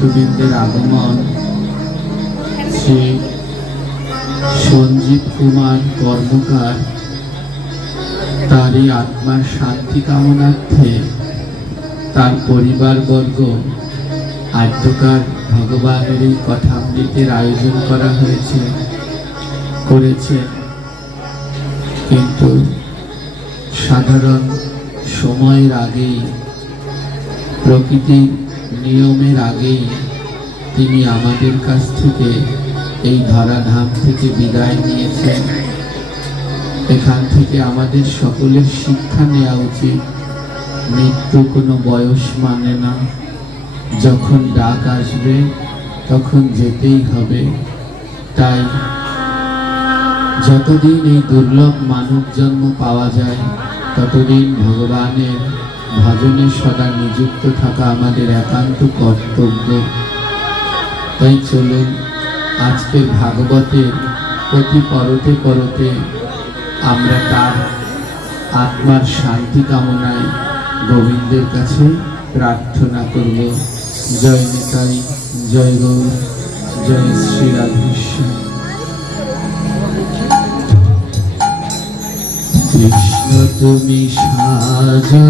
ভক্তবৃন্দের আগমন শ্রী সঞ্জীব কুমার কর্মকার তারই আত্মার শান্তি কামনার্থে তার পরিবারবর্গ আদ্যকার ভগবানের এই কথামৃতের আয়োজন করা করেছে। কিন্তু সাধারণ সময়ের আগেই, প্রকৃতির নিয়মের আগেই তিনি আমাদের কাছ থেকে এই ধরাধাম থেকে বিদায় নিয়েছেন। এখান থেকে আমাদের সকলের শিক্ষা নেওয়া উচিত, মৃত্যু কোনো বয়স মানে না। যখন ডাক আসবে তখন যেতেই হবে। তাই যতদিন এই দুর্লভ মানব জন্ম পাওয়া যায় ততদিন ভগবানের ভজনে সদা নিযুক্ত থাকা আমাদের একান্ত কর্তব্য। তাই চলুন আজকের ভাগবতের প্রতি পরতে পরতে আমরা তার আত্মার শান্তি কামনায় গোবিন্দের কাছে প্রার্থনা করব। জয় নিতাই, জয় গৌর, জয় শ্রী রাধেশ্বর। কৃষ্ণ তুমি সাজো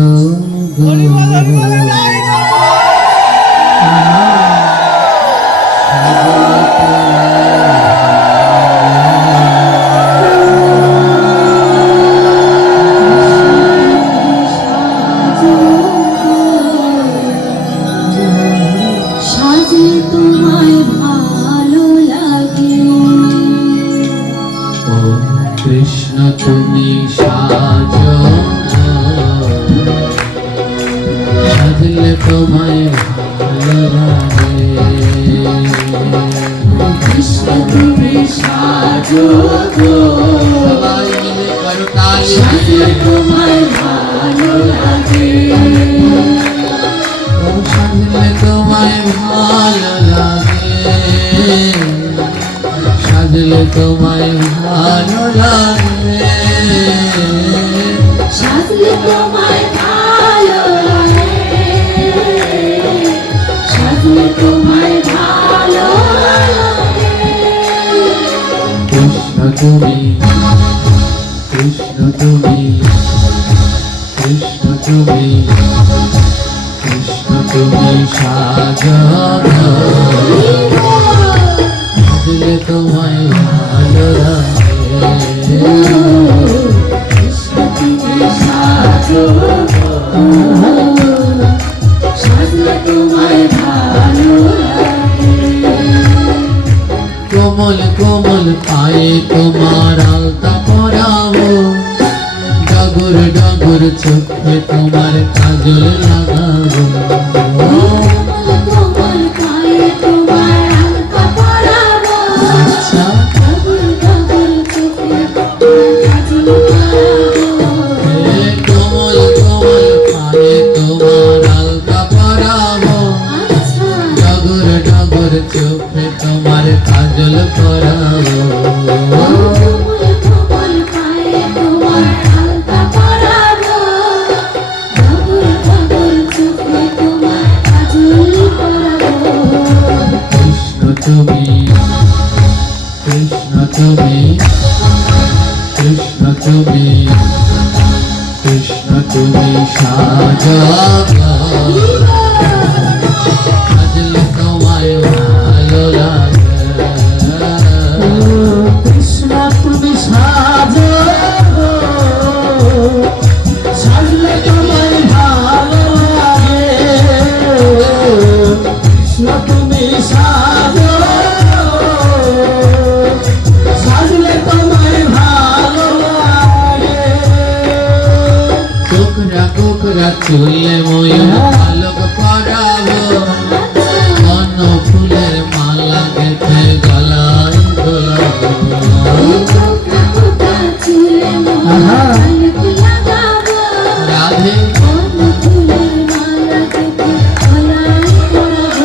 কৃষ্ণ তুমি সাজো, সাজলে তোমায় ভালো লাগে। কৃষ্ণ তুমি সাজো গো, সবাই মিলে করো তালি। সাজলে তোমায় ভালো লাগে। সাজলে তোমায় ভালো লাগে, সাজলে তোমায় ভালো লাগে, সাজলে তোমায় ভালো লাগে, সাজলে তোমায় ভালো লাগে। কৃষ্ণ তুমি, কৃষ্ণ তুমি, কৃষ্ণ তুমি, কৃষ্ণ তুমি সাজো, সাজলে তোমায় ভালো লাগে। কৃষ্ণ তুমি সাজো গো, সাজলে তোমায় ভালো লাগে। কোমল কোমল পায়ে তোমার আলতা পরাবো, ডগর ডগর চোখে তোমার কাজল লাগাবো। কোমল পায়ে তোমার আলতা পরাবো, আচ্ছা, ডগর ডগর চোখে তোমার কাজল পরাবো। কোমল কোমল পায়ে তোমার আলতা পরাবো, আচ্ছা, ডগর ডগর চোখে তোমার কাজল পরাবো। কোমল কোমল পায়ে তোমার আলতা পরাবো, ডগর ডগর চোখে তোমার কাজল পরাবো। কৃষ্ণ তুমি, কৃষ্ণ তুমি, কৃষ্ণ তুমি, কৃষ্ণ তুমি সাজো, সাজলে তোমায় ভালো লাগে। কৃষ্ণ তুমি সাজো, সাজলে তোমায় ভালো লাগে। কৃষ্ণ তুমি সাজো, সাজলে তোমায় ভালো লাগে। কোকরা কোকরা চুলে ময়ূর পালক পরাবো, বন ফুলের মালা গেঁথে গলায় দোলাবো। কোকা কোকা চুলে মোহর পালক লাগাবো, রাধে বন ফুলের মালা গেঁথে গলায় পরাবো।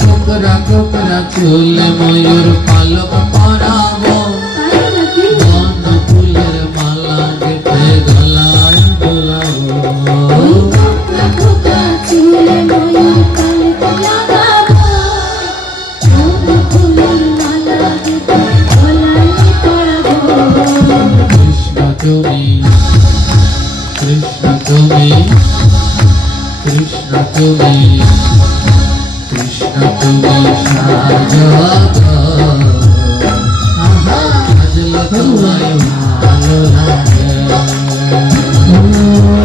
কোকরা কোকরা চুলে ময়ূর পালক পরাবো, তাই নাকি? বন ফুলের মালা গেঁথে গলায় দোলাবো। কোকা কোকা চুলে মোহর পালক লাগাবো, সাজো সাজলে তোমায় ভালো লাগে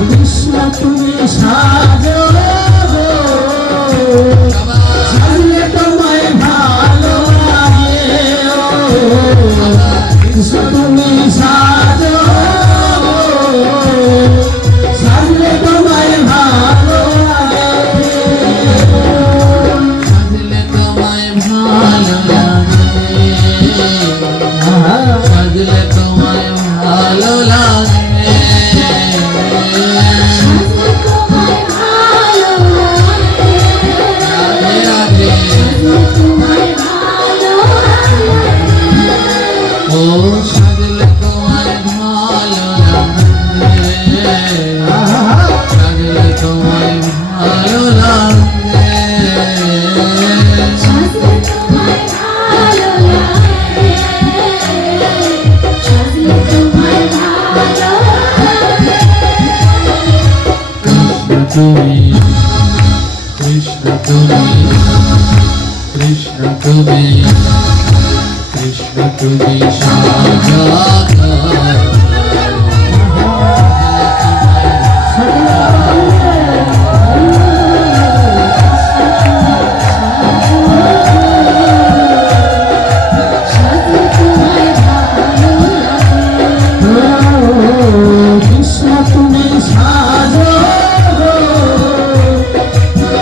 কৃষ্ণ তুমি সাজো সাজলে তোমায় ভালো লাগে কৃষ্ণ তুমি সাজো সাজলে তোমায় ভালো লাগে সাজলে তোমায় ভালো লাগে সাজলে তোমায় ভালো লাগে ও সাজলে তোমায় ভালো লাগে সাজলে তোমায় ভালো লাগে তুমি কৃষ্ণ তুমি কৃষ্ণ তুমি কৃষ্ণ তুমি সাজো কৃষ্ণ তুমি সাজো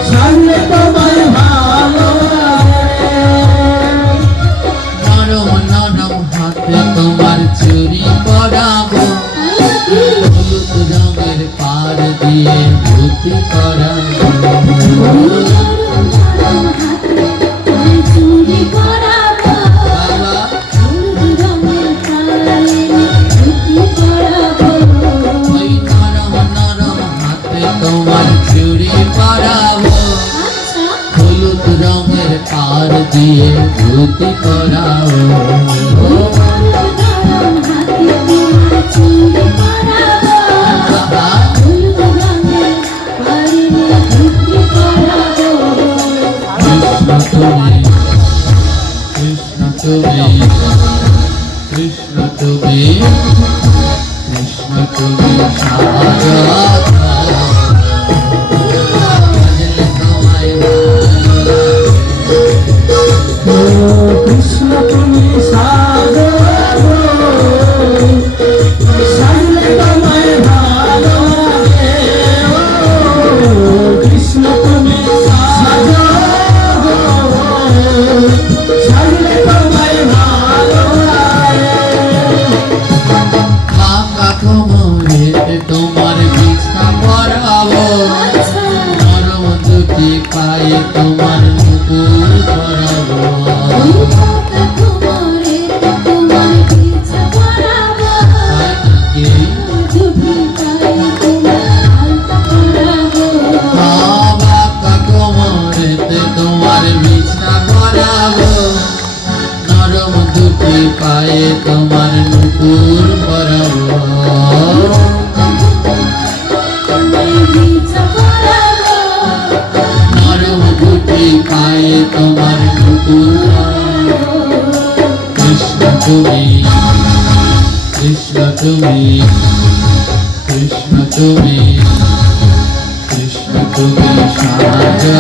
সাজলে তোমায় ভালো লাগে নরম নরম হাতে তোমার চুরি পরাবো হলুদ রঙের পার দিয়ে ধুতি পরাবো বাবা ওই নরম নরম হাতে তোমার চুরি পরাবো হলুদ রঙের পার দিয়ে ধুতি পরাবো বাবা কৃষ্ণ তুমি কৃষ্ণ তুমি কৃষ্ণ তুমি সাজো সাজলে তোমায় ভালো লাগে কৃষ্ণ তুমি সাজো সাজলে তোমায় ভালো লাগে কৃষ্ণ তুমি সাজো সাজলে তোমায় ভালো লাগে বাঁকা কোমরেতে তোমার বিছনা পরাবো নরম দুটি পায়ে তোমার নুপুর পরাবো তাই নাকি বাঁকা কোমরেতে তোমার বিছনা পরাবো নরম দুটি পায়ে তোমার নুপুর পরাবো নরম দুটি পায়ে তোমার নুপুর পরাবো কৃষ্ণ তুমি কৃষ্ণ তুমি কৃষ্ণ তুমি কৃষ্ণ তুমি সাজো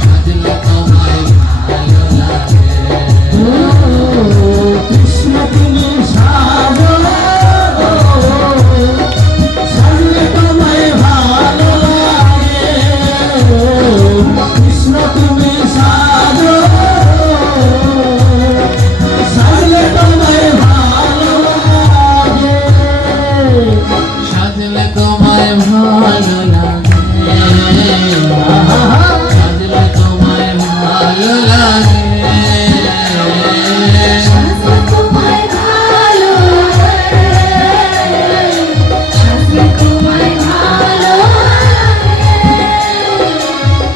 সাজলে তোমায় ভালো লাগে কৃষ্ণ তুমি সাজো সাজলে তোমায় ভালো লাগে কৃষ্ণ তুমি সাজো সাজলে তোমায় ভালো লাগে সাজলে তোমায় ভালো লাগে সাজলে তোমায় ভালো লাগে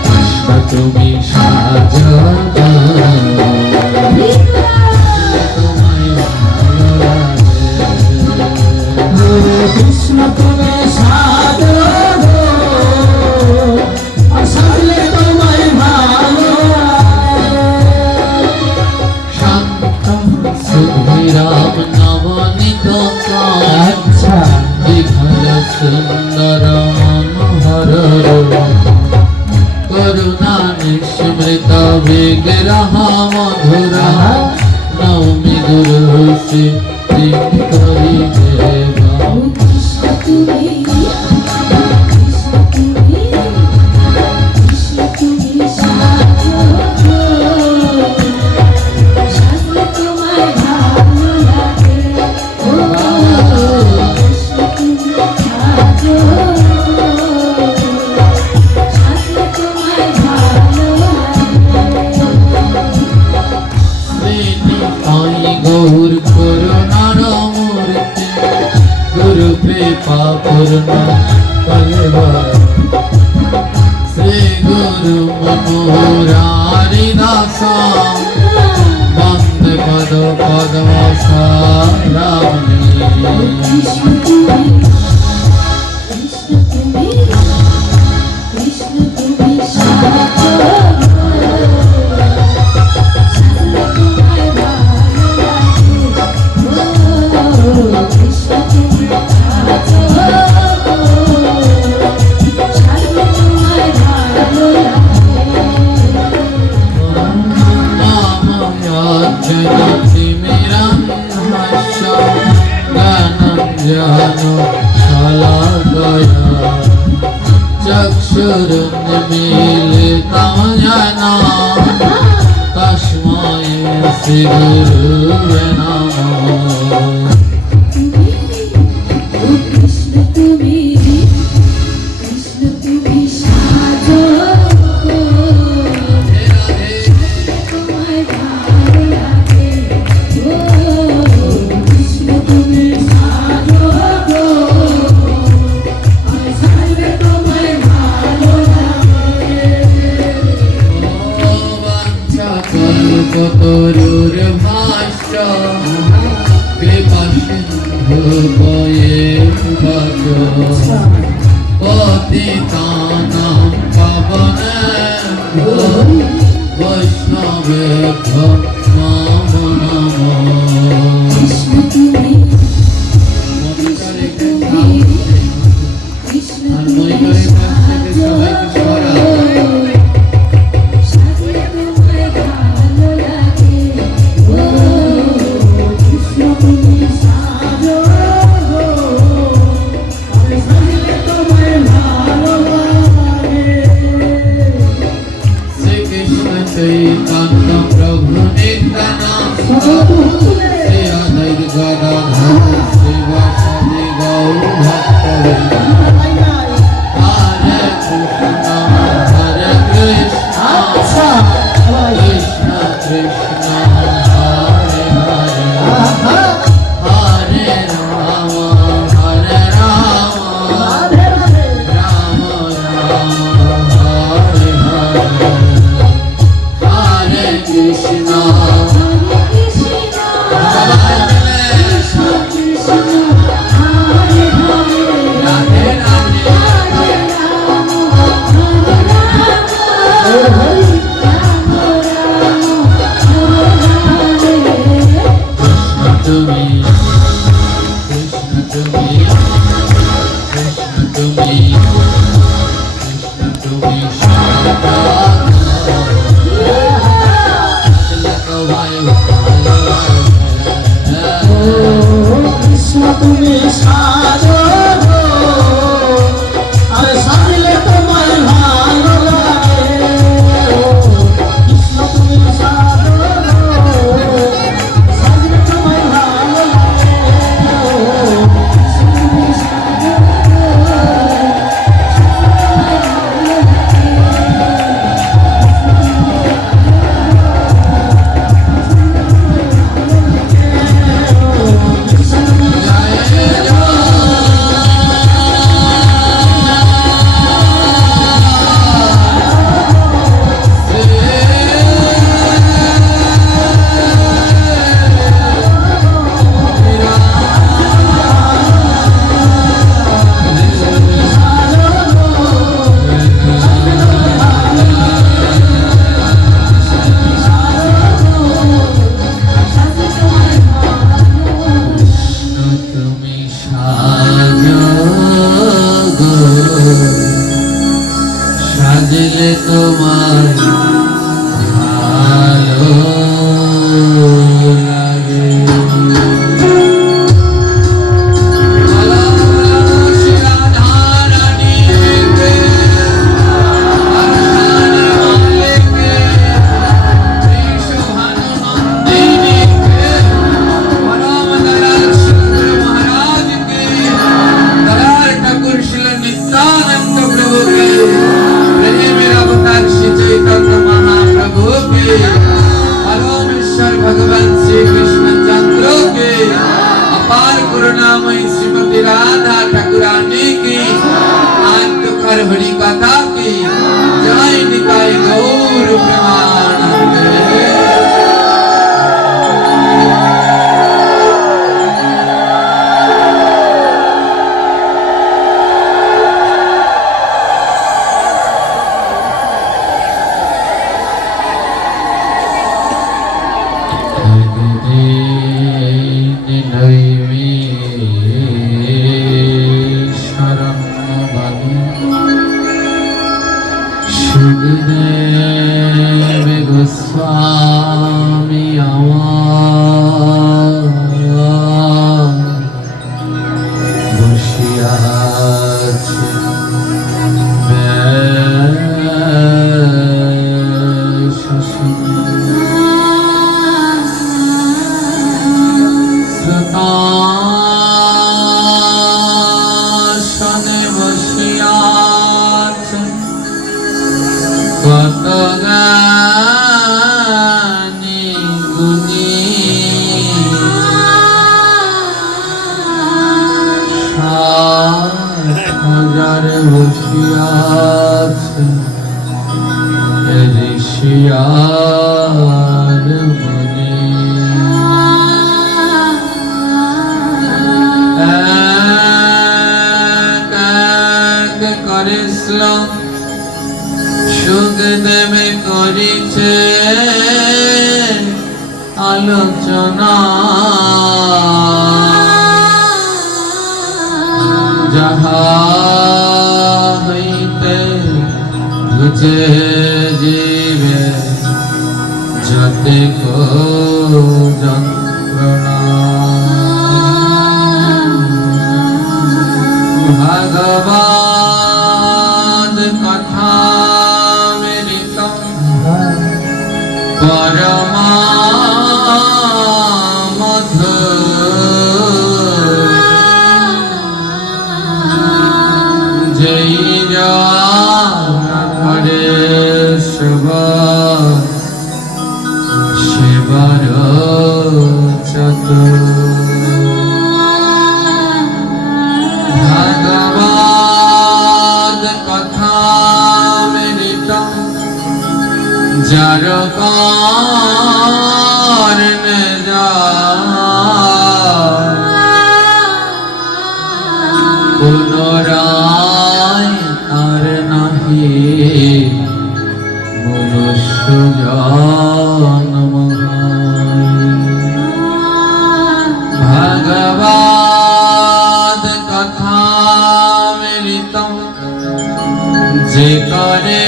কৃষ্ণ তুমি সাজো তোমায় ভালো লাগে কৃষ্ণ তুমি সাজো সাজলে তোমায় ভালো মধুরা নবমী গুরু শ্রী করি দেবা কৃষ্ণ তুমি কৃষ্ণ তুমি কৃষ্ণ তুমি সাজো সাজলে তোমায় ভালো লাগে ও কৃষ্ণ তুমি সাজো সাজলে তোমায় ভালো লাগে শ্রীনি তাই গৌর করুণার মূর্তি গুরু কৃপা পূর্ণ কলেবা শ্রী গুরু মনোরারি দাস বন্দে পদ পদ্ম সারামণি কৃষ্ণ তুমি কৃষ্ণ তুমি কৃষ্ণ তুমি সাজো সাজলে তোমায় ভালো লাগে ও কৃষ্ণ তুমি সাজো সাজলে তোমায় ভালো লাগে चक्षुरुन्मीलितमजना तस्मै श्रीगुरुवे नमः কৃষ্ণ তুমি কৃষ্ণ তুমি সাজো তোমায় ভালো লাগে ও কৃষ্ণ তুমি সাজো সাজলে তোমায় ভালো লাগে কল্পতরুর ভাষ্য কৃপা সিন্ধু বয়ে ভজ পতিতানাং পাবনে বৈষ্ণবে নমো নমো কৃষ্ণ তুমি কৃষ্ণ তুমি কৃষ্ণ তুমি সাজো সাজলে তোমায় ভালো লাগে ও কৃষ্ণ তুমি সাজো সাজলে তোমায় ভালো লাগে শ্রীকৃষ্ণ চৈতন্য প্রভু নিত্যানন্দ শ্রী অদ্বৈত গদাধর শিবাসাদি গৌর ভক্তবৃন্দ হরে কৃষ্ণ কৃষ্ণ কৃষ্ণ হরে হরে হরে রাম রাম রাম হরে হরে হরে কৃষ্ণ হরে কৃষ্ণ কৃষ্ণ কৃষ্ণ হরে হরে রাধে রাধে হরে রাম হরে রাম রাম রাম হরে হরে তুমি কৃষ্ণ তুমি কৃষ্ণ তুমি কৃষ্ণ তুমি সদা কৃষ্ণ তুমি সাজো আরে সাজলে তোমায় ভালো লাগে কৃষ্ণ তুমি সাজো সাজলে তোমায় ভালো লাগে কৃষ্ণ তুমি সাজো সাজলে তোমার ভালো সুখদেব গোস্বামী আমার বসিয়াছে শ্রোতাসনে বসিয়াছে কত জ্ঞানী গুণী হাজার বসিয়াছে ঋষিয়ার মুনি এক এক করে শ্লোক সুখদেবে করিছে আলোচনা যাহা হইতে বুঝে জীবে যতে কো যন্ত্রণা ভগবান কথা মৃত পরমা জয় করে শিবর চতুর ভগবান কথা মৃত যার কারণে পুনরায় আর নাহি মনুষ্য জন্ম ভগবান কথা মৃত যে করে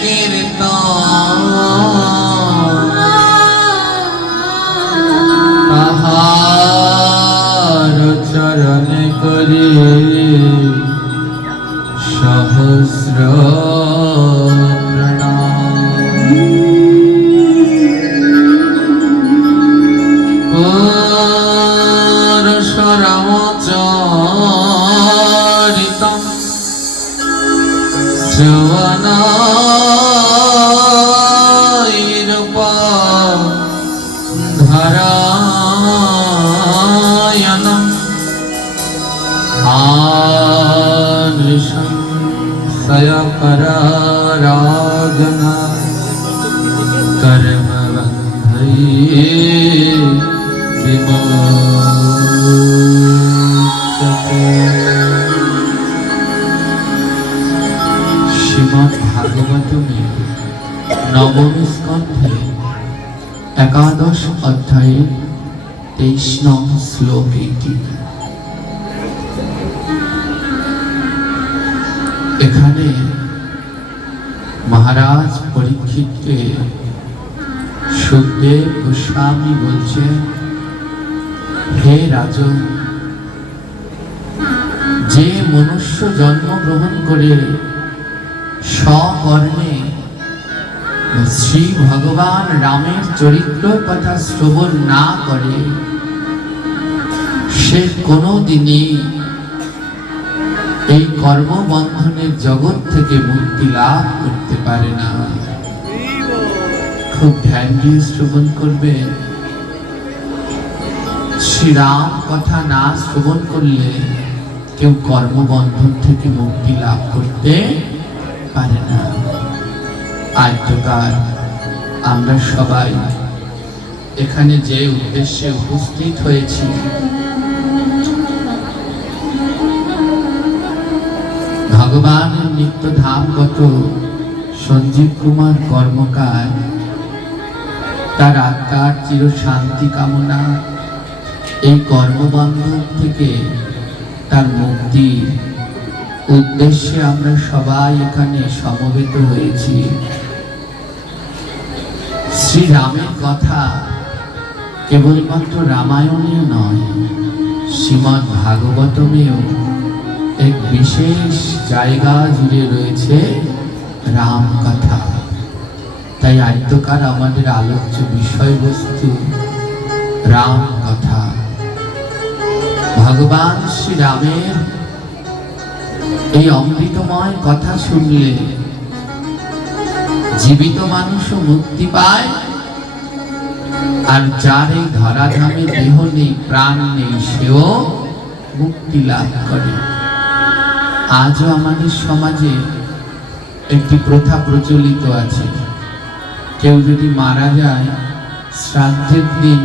কীর্তন তাহার চরণে করি সহস্র প্রণাম পরশুরামচরিত শ্রবণায়ূপ ধারায়ণ সয়করারাজনা কর্মবন্ধয়ে বিমোচতে শ্রীমদ্ ভাগবতমে নবম স্কন্ধে একাদশ অধ্যায়ে 23 নং শ্লোক এটি। এখানে মহারাজ পরীক্ষিতকে সুখদেব গোস্বামী বলছেন, হে রাজন, যে মনুষ্য জন্মগ্রহণ করে স্বকর্মে শ্রী ভগবান রামের চরিত্র কথা শ্রবণ না করে সে কোনোদিনই এই কর্মবন্ধনের জগৎ থেকে মুক্তি লাভ করতে পারে না। খুব ধ্যান দিয়ে শ্রবণ করবে। শ্রীরাম কথা না শ্রবণ করলে কেউ কর্মবন্ধন থেকে মুক্তি লাভ করতে পারে না। আদ্যকার আমরা সবাই এখানে যে উদ্দেশ্যে উপস্থিত হয়েছি, ভগবানের নিত্য ধামগত সঞ্জীব কুমার কর্মকার তার আত্মার চির শান্তি কামনা, এই কর্মবন্ধন থেকে তার মুক্তি উদ্দেশ্যে আমরা সবাই এখানে সমবেত হয়েছি। শ্রীরামের কথা কেবলমাত্র রামায়ণে নয়, শ্রীমদ্ ভাগবতমেও এক বিশেষ জায়গা জুড়ে রয়েছে রাম কথা। তাই আদ্যকার আমাদের আলোচ্য বিষয়বস্তু রাম কথা। ভগবান শ্রীরামের এই অমৃতময় কথা শুনলে জীবিত মানুষও মুক্তি পায়, আর যার এই ধরাধামে দেহ নেই, প্রাণ নেই, সেও মুক্তি লাভ করে। আজও আমাদের সমাজে একটি প্রথা প্রচলিত আছে, কেউ যদি মারা যায় শ্রাদ্ধের দিন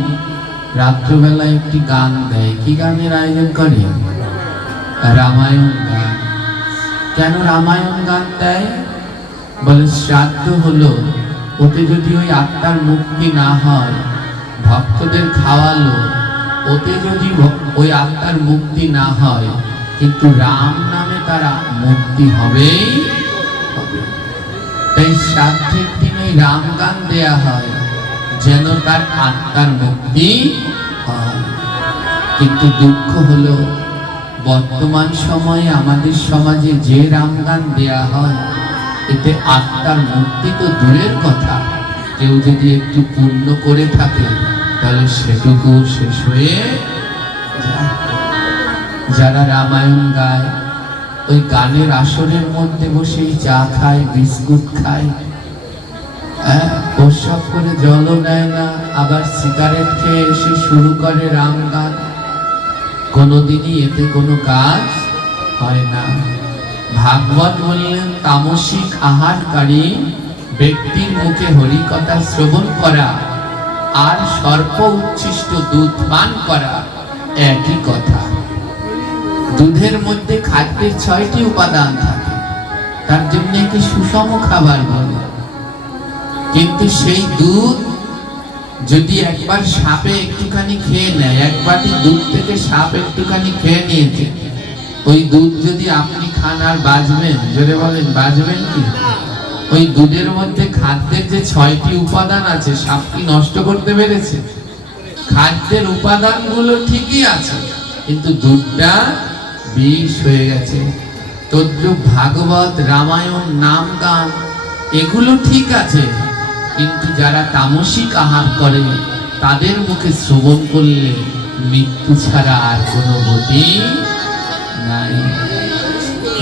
রাত্রবেলা একটি গান দেয়। কি গানের আয়োজন করে? রামায়ণ গান। কেন রামায়ণ গান দেয়? বলে শ্রাদ্ধ হলো, ওতে যদি ওই আত্মার মুক্তি না হয়, ভক্তদের খাওয়ালো, ওতে যদি ওই আত্মার মুক্তি না হয়, কিন্তু রাম নামে তারা মুক্তি হবেই হবে। তাই শ্রাদ্ধের দিনে রাম গান দেয়া হয় যেন তার আত্মার মুক্তি হয়। কিন্তু দুঃখ হলো বর্তমান সময়ে আমাদের সমাজে যে রাম গান দেয়া হয়, এতে আত্মার মুক্তি তো দূরের কথা, কেউ যদি একটু পূর্ণ করে থাকে তাহলে সেটুকু শেষ হয়ে যায়। যারা রামায়ণ গায় ওই গানের আসরের মধ্যে বসেই চা খায়, বিস্কুট খায়, প্রস্রাব করে জলও নেয় না, আবার সিগারেট খেয়ে এসে শুরু করে রাম গান। কোনোদিনই এতে কোনো কাজ হয় না। ভাগবত বললেন তামসিক আহারকারী ব্যক্তির মুখে হরিকথা শ্রবণ করা আর সর্প উচ্ছিষ্ট দুধ পান করা একই কথা। দুধের মধ্যে খাদ্যের ৬টি উপাদান থাকে, তার জন্য একে সুষম খাবার বলে। কিন্তু সেই দুধ যদি একবার সাপে একটুখানি খেয়ে নেয়, এক বাটি দুধ থেকে সাপ একটুখানি খেয়ে নিয়েছে, ওই দুধ যদি আপনি খান আর বাঁচবেন? জোরে বলেন, বাঁচবেন কি? ওই দুধের মধ্যে খাদ্যের যে ৬টি উপাদান আছে, সাপ কি নষ্ট করতে পেরেছে? খাদ্যের উপাদানগুলো ঠিকই আছে, কিন্তু দুধটা বিষ হয়ে গেছে। তদ্রূপ ভাগবত, রামায়ণ, নাম গান এগুলো ঠিক আছে, কিন্তু যারা তামসিক আহার করে তাদের মুখে শ্রবণ করলে মৃত্যু ছাড়া আর কোনো গতি নাই।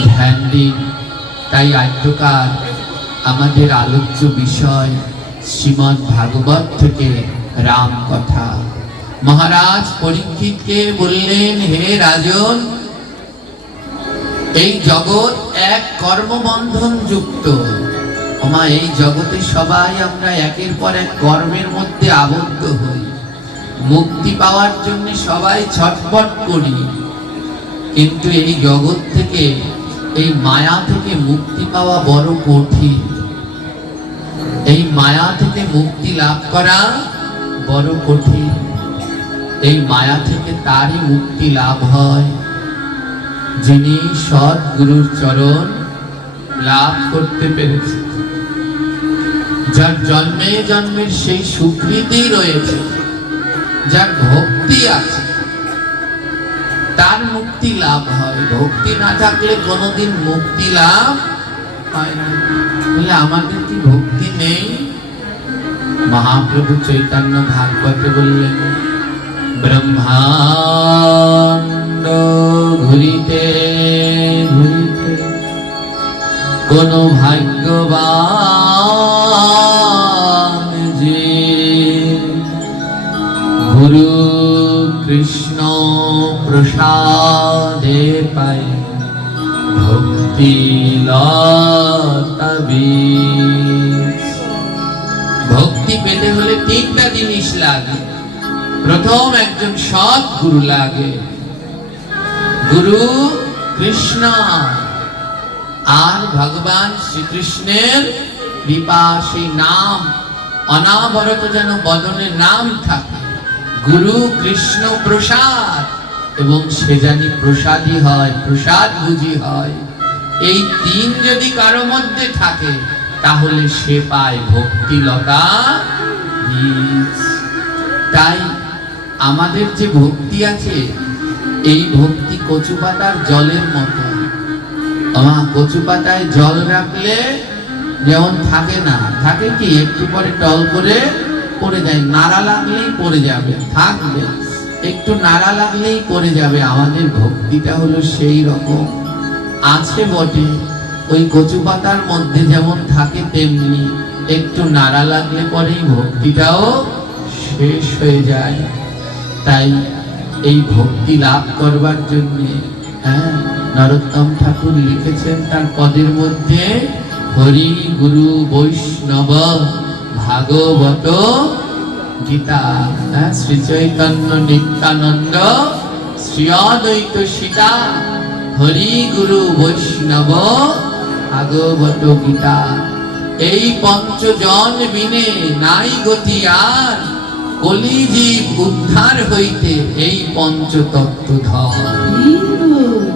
ধ্যান দিন। তাই আদ্যকার আমাদের আলোচ্য বিষয় শ্রীমদ্ ভাগবত থেকে রাম কথা। মহারাজ পরীক্ষিতকে বললেন, হে রাজন, এই জগৎ এক কর্মবন্ধন যুক্ত। এই জগতে সবাই আমরা একের পর এক কর্মের মধ্যে আবদ্ধ হই। মুক্তি পাওয়ার জন্য সবাই ছটফট করি, কিন্তু এই জগৎ থেকে, এই মায়া থেকে মুক্তি পাওয়া বড় কঠিন। এই মায়া থেকে মুক্তি লাভ করা বড় কঠিন। এই মায়া থেকে তারই মুক্তি লাভ হয় যিনি সৎগুরুর চরণ লাভ করতে পেরেছে, যার জন্মে জন্মের সেই সুকৃতি রয়েছে, যার ভক্তি আছে, তার মুক্তি লাভ হয়। ভক্তি না থাকলে কোনোদিন মুক্তি লাভ হয় না। বলে আমাদের কি ভক্তি নেই? মহাপ্রভু চৈতন্য ভাগবতে বললেন, ব্রহ্মাণ্ড ঘুরিতে ঘুরিতে কোন ভাগ্যবান যে গুরু কৃষ্ণ প্রসাদে পায় ভক্তি লতা বীজ। ভক্তি পেতে হলে 3টা জিনিস লাগে। প্রথম, একজন সৎ গুরু লাগে, গুরু কৃষ্ণ, আর ভগবান শ্রীকৃষ্ণের কৃপা, সেই নাম অনাবরত যেন বদনে নাম থাকে। গুরু কৃষ্ণ প্রসাদ, এবং সে জানি প্রসাদী হয়, প্রসাদ বুঝি হয়। এই তিন যদি কারো মধ্যে থাকে তাহলে সে পায় ভক্তিলতা বীজ। তাই আমাদের যে ভক্তি আছে এই ভক্তি কচু পাতার জলের মতো। কচু পাতায় জল রাখলে যেমন থাকে না, থাকে কি একটু পরে টল করে পড়ে যায়, নাড়া লাগলেই পড়ে যাবে, থাকবে একটু নাড়া লাগলেই পড়ে যাবে। আমাদের ভক্তিটা হলো সেই রকম, আছে বটে ওই কচু পাতার মধ্যে যেমন থাকে তেমনি, একটু নাড়া লাগলে পরেই ভক্তিটাও শেষ হয়ে যায়। তাই এই ভক্তি লাভ করবার জন্য নরোত্তম ঠাকুর লিখেছেন তার পদের মধ্যে, হরি গুরু বৈষ্ণব ভাগবত গীতা। শ্রী চৈতন্য নিত্যানন্দ শ্রী অদ্বৈত সীতা, হরি গুরু বৈষ্ণব ভাগবত গীতা। এই পঞ্চজন বিনে নাই গতি আর, কলিজীব উদ্ধার হইতে এই পঞ্চতত্ত্ব ধর।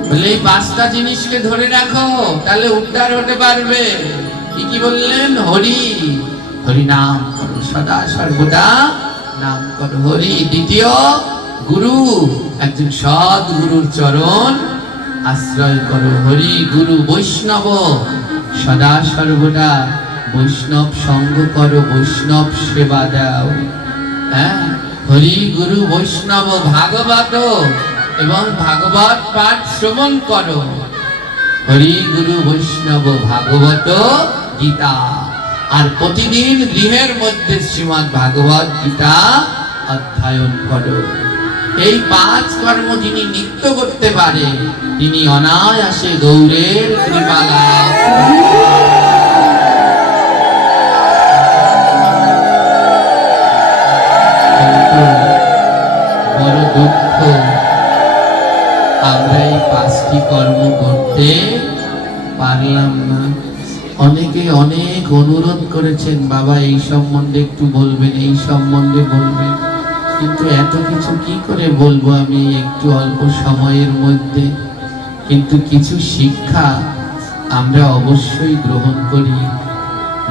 বলে এই পাঁচটা জিনিসকে ধরে রাখো, তাহলে উদ্ধার হতে পারবে। কি বললেন? হরি, হরি নাম করো, সদা সর্বদা নাম করো হরি। দ্বিতীয়, গুরু, একজন সৎ গুরুর চরণ আশ্রয় করো, হরি গুরু। বৈষ্ণব, সদা সর্বদা বৈষ্ণব সঙ্গ করো, বৈষ্ণব সেবা দাও। হরি গুরু বৈষ্ণব। ভাগবত, এবং ভাগবত পাঠ শ্রবণ করো, হরি গুরু বৈষ্ণব ভাগবত গীতা। আর প্রতিদিন গৃহের মধ্যে শ্রীমদ্ ভাগবত গীতা অধ্যয়ন করো। এই পাঁচ কর্ম যিনি নিত্য করতে পারে তিনি অনায়াসে গৌরের কৃপা লাভ করেন। বড় দুঃখ, আমরা এই পাঁচটি কর্ম করতে পারলাম না। অনেকে অনেক অনুরোধ করেছেন, বাবা এই সম্বন্ধে একটু বলবেন, এই সম্বন্ধে বলবেন, কিন্তু এত কিছু কি করে বলবো আমি একটু অল্প সময়ের মধ্যে। কিন্তু কিছু শিক্ষা আমরা অবশ্যই গ্রহণ করি।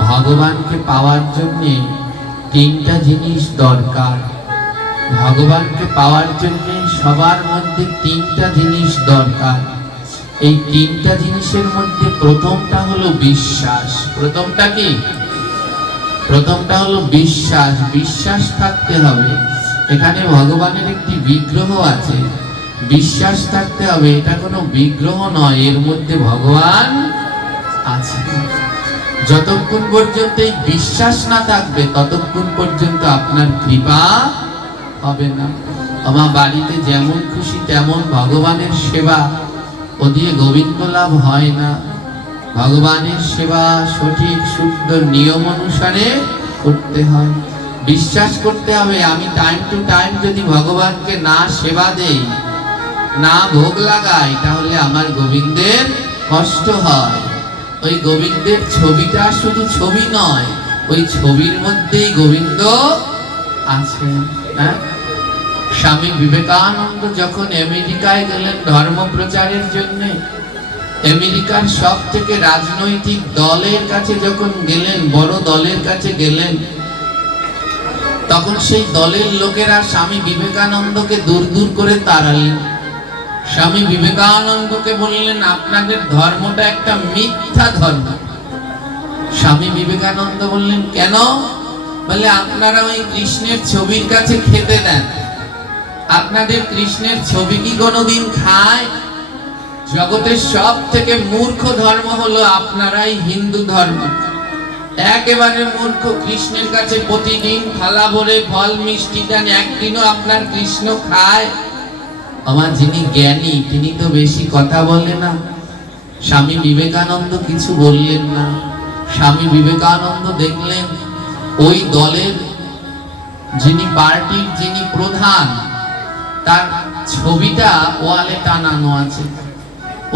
ভগবানকে পাওয়ার জন্যে তিনটা জিনিস দরকার। ভগবানকে পাওয়ার জন্য সবার মধ্যে তিনটা জিনিস দরকার। এই তিনটা জিনিসের মধ্যে প্রথমটা হলো বিশ্বাস। প্রথমটা কি? প্রথমটা হলো বিশ্বাস। বিশ্বাস থাকতে হবে এখানে ভগবানের একটি বিগ্রহ আছে, বিশ্বাস থাকতে হবে এটা কোনো বিগ্রহ নয়, এর মধ্যে ভগবান আছে। যতক্ষণ পর্যন্ত এই বিশ্বাস না থাকবে ততক্ষণ পর্যন্ত আপনার কৃপা হবে না। আমার বাড়িতে যেমন খুশি তেমন ভগবানের সেবা, ও দিয়ে গোবিন্দ লাভ হয় না। ভগবানের সেবা সঠিক শুদ্ধ নিয়ম অনুসারে করতে হয়। বিশ্বাস করতে হবে আমি টাইম টু টাইম যদি ভগবানকে না সেবা দেই, না ভোগ লাগাই, তাহলে আমার গোবিন্দের কষ্ট হয়। ওই গোবিন্দের ছবিটা শুধু ছবি নয়, ওই ছবির মধ্যেই গোবিন্দ আছে। স্বামী বিবেকানন্দ যখন আমেরিকায় গেলেন ধর্ম প্রচারের জন্য, আমেরিকার সব থেকে রাজনৈতিক দলের কাছে যখন গেলেন, বড় দলের কাছে গেলেন, তখন সেই দলের লোকেরা স্বামী বিবেকানন্দকে দূর দূর করে তাড়ালেন। স্বামী বিবেকানন্দকে বললেন আপনাদের ধর্মটা একটা মিথ্যা ধর্ম। স্বামী বিবেকানন্দ বললেন কেন? বলে আপনারা ওই কৃষ্ণের ছবির কাছে খেতে দেন, আপনাদের কৃষ্ণের ছবি কি কোনোদিন খায়? জগতের সব থেকে মূর্খ ধর্ম হলো আপনারাই হিন্দু ধর্ম, একেবারে মূর্খ। কৃষ্ণের কাছে প্রতিদিন থালা ভরে ফল মিষ্টি দেন, একদিনও আপনার কৃষ্ণ খায়? আমার যিনি জ্ঞানী তিনি তো বেশি কথা বলে না। স্বামী বিবেকানন্দ কিছু বললেন না। স্বামী বিবেকানন্দ দেখলেন ওই দলের যিনি পার্টির যিনি প্রধান, তার ছবিটা ওয়ালে টানানো আছে।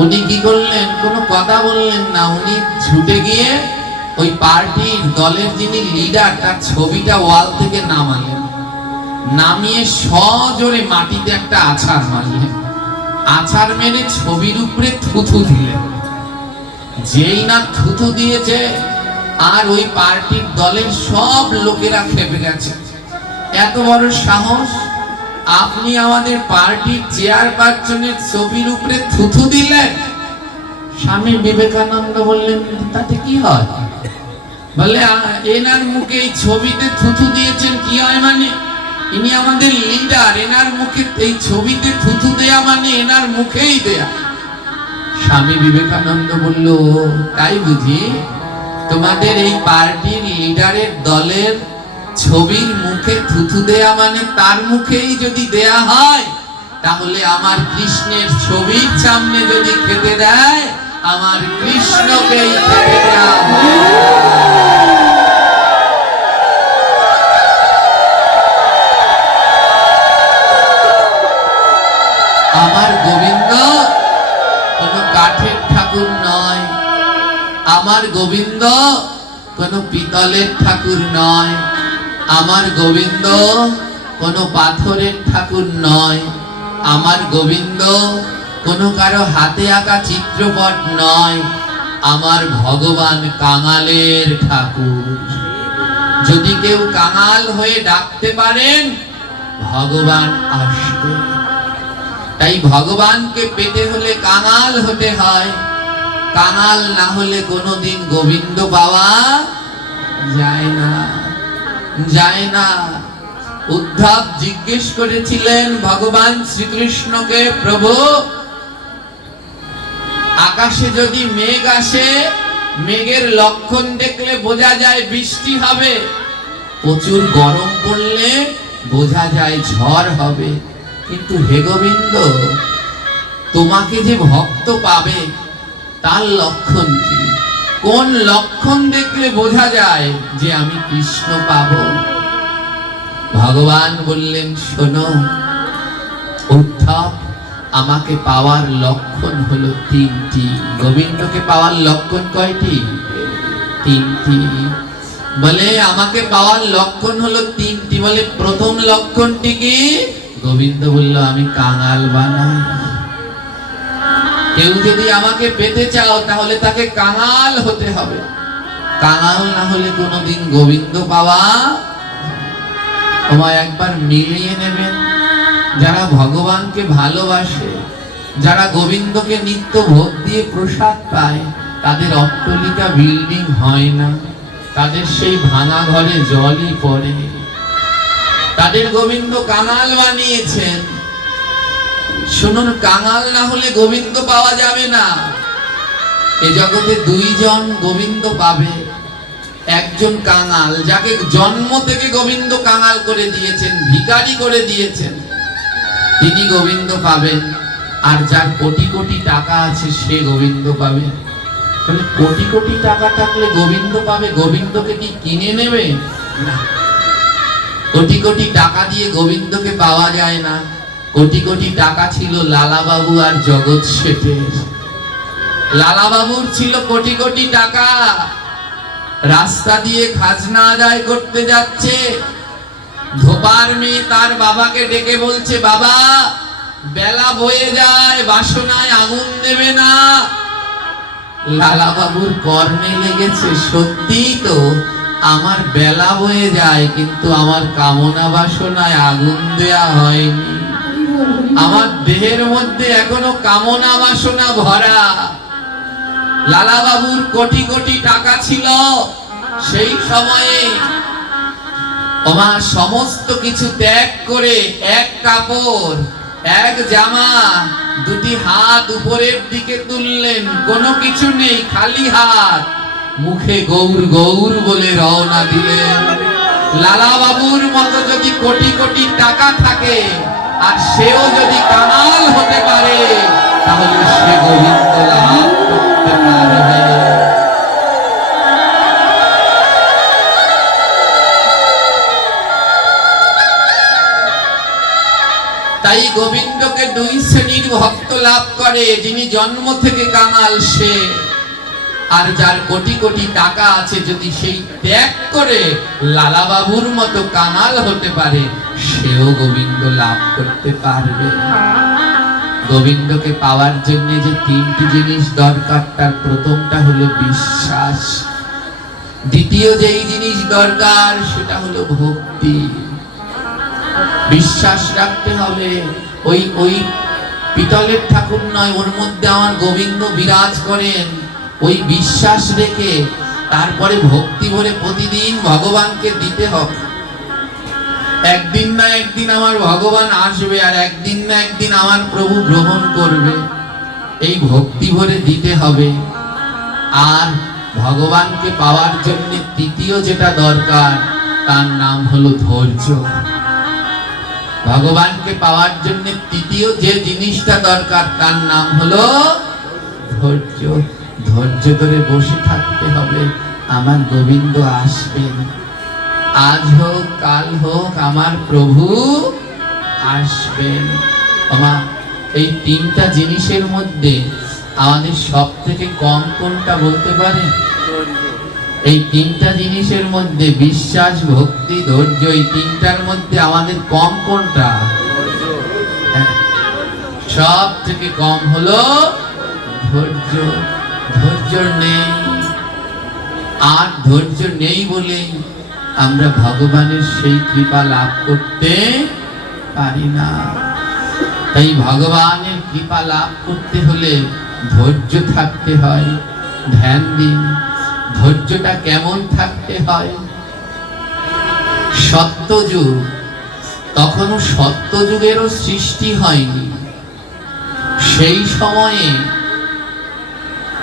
উনি কি করলেন? কোনো কথা বললেন না। উনি ছুটে গিয়ে ওই পার্টির দলের যিনি লিডার তার ছবিটা ওয়াল থেকে নামালেন, নামিয়ে সজোরে মাটিতে একটা আছাড় মারলেন। আছাড় মেরে ছবির উপরে থুথু দিলেন। যেই না থুতু দিয়েছে আর ওই পার্টির দলের সব লোকেরা খেপে গেছে। এত বড় সাহস! আপনি আমাদের পার্টির চেয়ারপারসনের ছবির উপরে থুতু দিলেন। স্বামী বিবেকানন্দ বললেন, তাতে কি হয়? বলে, এনার মুখে এই ছবিতে থুতু দিয়েছেন, কি হয় মানে? ইনি আমাদের লিডার, এনার মুখে এই ছবিতে থুতু দেয়া মানে এনার মুখেই দেয়া। স্বামী বিবেকানন্দ বলল, তাই বুঝি? তোমাদের এই পার্টির লিডারের দলের ছবির মুখে থুতু দেয়া মানে তার মুখেই যদি দেয়া হয়, তাহলে আমার কৃষ্ণের ছবির সামনে যদি খেতে দেয়, আমার কৃষ্ণকেই খেতে দেয়া হয়। আমার গোবিন্দ কোনো কাঠের ঠাকুর নয়, আমার গোবিন্দ কোনো পিতলের ঠাকুর নয়, আমার গোবিন্দ কোনো পাথরের ঠাকুর নয়, আমার গোবিন্দ কোনো কারো হাতে আঁকা চিত্রপট নয়, আমার ভগবান কাঙালের ঠাকুর। যদি কেউ কাঙাল হয়ে ডাকতে পারেন, ভগবান আসবে। তাই ভগবানকে পেতে হলে কাঙাল হতে হয়, কাঙাল না হলে কোনোদিন গোবিন্দ পাওয়া যায় না, যায় না। উদ্ধব জিজ্ঞেস করেছিলেন ভগবান শ্রীকৃষ্ণকে, প্রভু, আকাশে যদি মেঘ আসে, মেঘের লক্ষণ দেখলে বোঝা যায় বৃষ্টি হবে, প্রচুর গরম পড়লে বোঝা যায় ঝড় হবে, কিন্তু হে গোবিন্দ, তোমাকে যে ভক্ত পাবে তার লক্ষণ কি? কোন লক্ষণ দেখলে বোঝা যায় যে আমি কৃষ্ণ পাবো? ভগবান বললেন, শোনো উদ্ধব, আমাকে পাওয়ার লক্ষণ হলো তিনটি। গোবিন্দকে পাওয়ার লক্ষণ কয়টি? তিনটি। বলে, আমাকে পাওয়ার লক্ষণ হলো তিনটি। বলে, প্রথম লক্ষণটি কি? গোবিন্দ বলল, আমি কাঙাল বানাই। কেউ যদি আমাকে পেতে চাও, তাহলে তাকে কাঙাল হতে হবে। কাঙাল না হলে কোনোদিন গোবিন্দ পাওয়া। তোমায় একবার মিলিয়ে নেবেন, যারা ভগবানকে ভালোবাসে, যারা গোবিন্দকে নিত্য ভোগ দিয়ে প্রসাদ পায়, তাদের অট্টালিকা বিল্ডিং হয় না, তাদের সেই ভাঙা ঘরে জলই পড়ে। তাদের গোবিন্দ কাঙাল বানিয়েছেন। শুনুন, কাঙাল না হলে গোবিন্দ পাওয়া যাবে না। এ জগতে দুইজন গোবিন্দ পাবে। একজন কাঙাল, যাকে জন্ম থেকে গোবিন্দ কাঙাল করে দিয়েছেন, ভিখারি করে দিয়েছেন, তিনি গোবিন্দ পাবেন। আর যার কোটি কোটি টাকা আছে, সে গোবিন্দ পাবে। তাহলে কোটি কোটি টাকা থাকলে গোবিন্দ পাবে, গোবিন্দকে কি কিনে নেবে? না। কোটি কোটি টাকা দিয়ে গোবিন্দকে পাওয়া যায় না। কোটি কোটি টাকা ছিল লালাবাবু আর জগৎ শেঠের। লালাবাবুর ছিল কোটি কোটি টাকা। রাস্তা দিয়ে খাজনা আদায় করতে যাচ্ছে, ধোপার মেয়ে তার বাবাকে ডেকে বলছে, বাবা, বেলা বয়ে যায়, বাসনায় আগুন দেবে না। লালাবাবুর কর্ণে লেগেছে, সত্যি তো, আমার বেলা বয়ে যায়, কিন্তু আমার কামনা বাসনায় আগুন দেয়া হয়নি। আমার দেহের মধ্যে এখনো কামনা বাসনা ভরা। লালাবাবুর কোটি কোটি টাকা ছিল। সেই সময়ে আমার সমস্ত কিছু ত্যাগ করে এক কাপড়, এক জামা, দুটি হাত উপরের দিকে তুললেন, কোনো কিছু নেই, খালি হাত, মুখে গৌর গৌর বলে রওনা দিলেন। লালাবাবুর মতো যদি কোটি কোটি টাকা থাকে, আর সেও যদি কাঙাল হতে পারে, তাহলে সে গোবিন্দ লাভ করতে পারবে। তাই গোবিন্দকে দুই শ্রেণীর ভক্ত লাভ করে, যিনি জন্ম থেকে কাঙাল সে, আর যার কোটি কোটি টাকা আছে, যদি সেই ত্যাগ করে লালাবাবুর মতো কাঙাল হতে পারে, সেও গোবিন্দ লাভ করতে পারবে। গোবিন্দকে পাওয়ার জন্য যে তিনটি জিনিস দরকার, তার প্রথমটা হলো বিশ্বাস, দ্বিতীয় যেই জিনিস দরকার সেটা হলো ভক্তি। বিশ্বাস রাখতে হবে ওই ওই পিতলের ঠাকুর নয়, ওর মধ্যে আমার গোবিন্দ বিরাজ করেন। ওই বিশ্বাস রেখে তারপরে ভক্তি ভরে প্রতিদিন ভগবানকে দিতে হবে। একদিন না একদিন আমার ভগবান আসবে, আর একদিন না একদিন আমার প্রভু গ্রহণ করবে। এই ভক্তি ভরে দিতে হবে। আর ভগবানকে পাওয়ার জন্য তৃতীয় যেটা দরকার, তার নাম হলো ধৈর্য। ভগবানকে পাওয়ার জন্য তৃতীয় যে জিনিসটা দরকার, তার নাম হলো ধৈর্য। ধৈর্য ধরে বসে থাকতে হবে, আমার গোবিন্দ আসবেন। আজ হোক কাল হোক আমার প্রভু আসবেন। আমার এই তিনটা জিনিসের মধ্যে আমাদের সব থেকে কম কোনটা বলতে পারে? এই তিনটা জিনিসের মধ্যে বিশ্বাস, ভক্তি, ধৈর্য, এই তিনটার মধ্যে আমাদের কম কোনটা? সব থেকে কম হলো ধৈর্য। ধৈর্য নেই, আর ধৈর্য নেই বলে আমরা ভগবানের সেই কৃপা লাভ করতে পারি না। তাই ভগবানের কৃপা লাভ করতে হলে ধৈর্য থাকতে হয়। ধ্যান দিন, ধৈর্যটা কেমন থাকতে হয়? সত্যযুগ, তখনও সত্যযুগেরও সৃষ্টি হয়নি। সেই সময়ে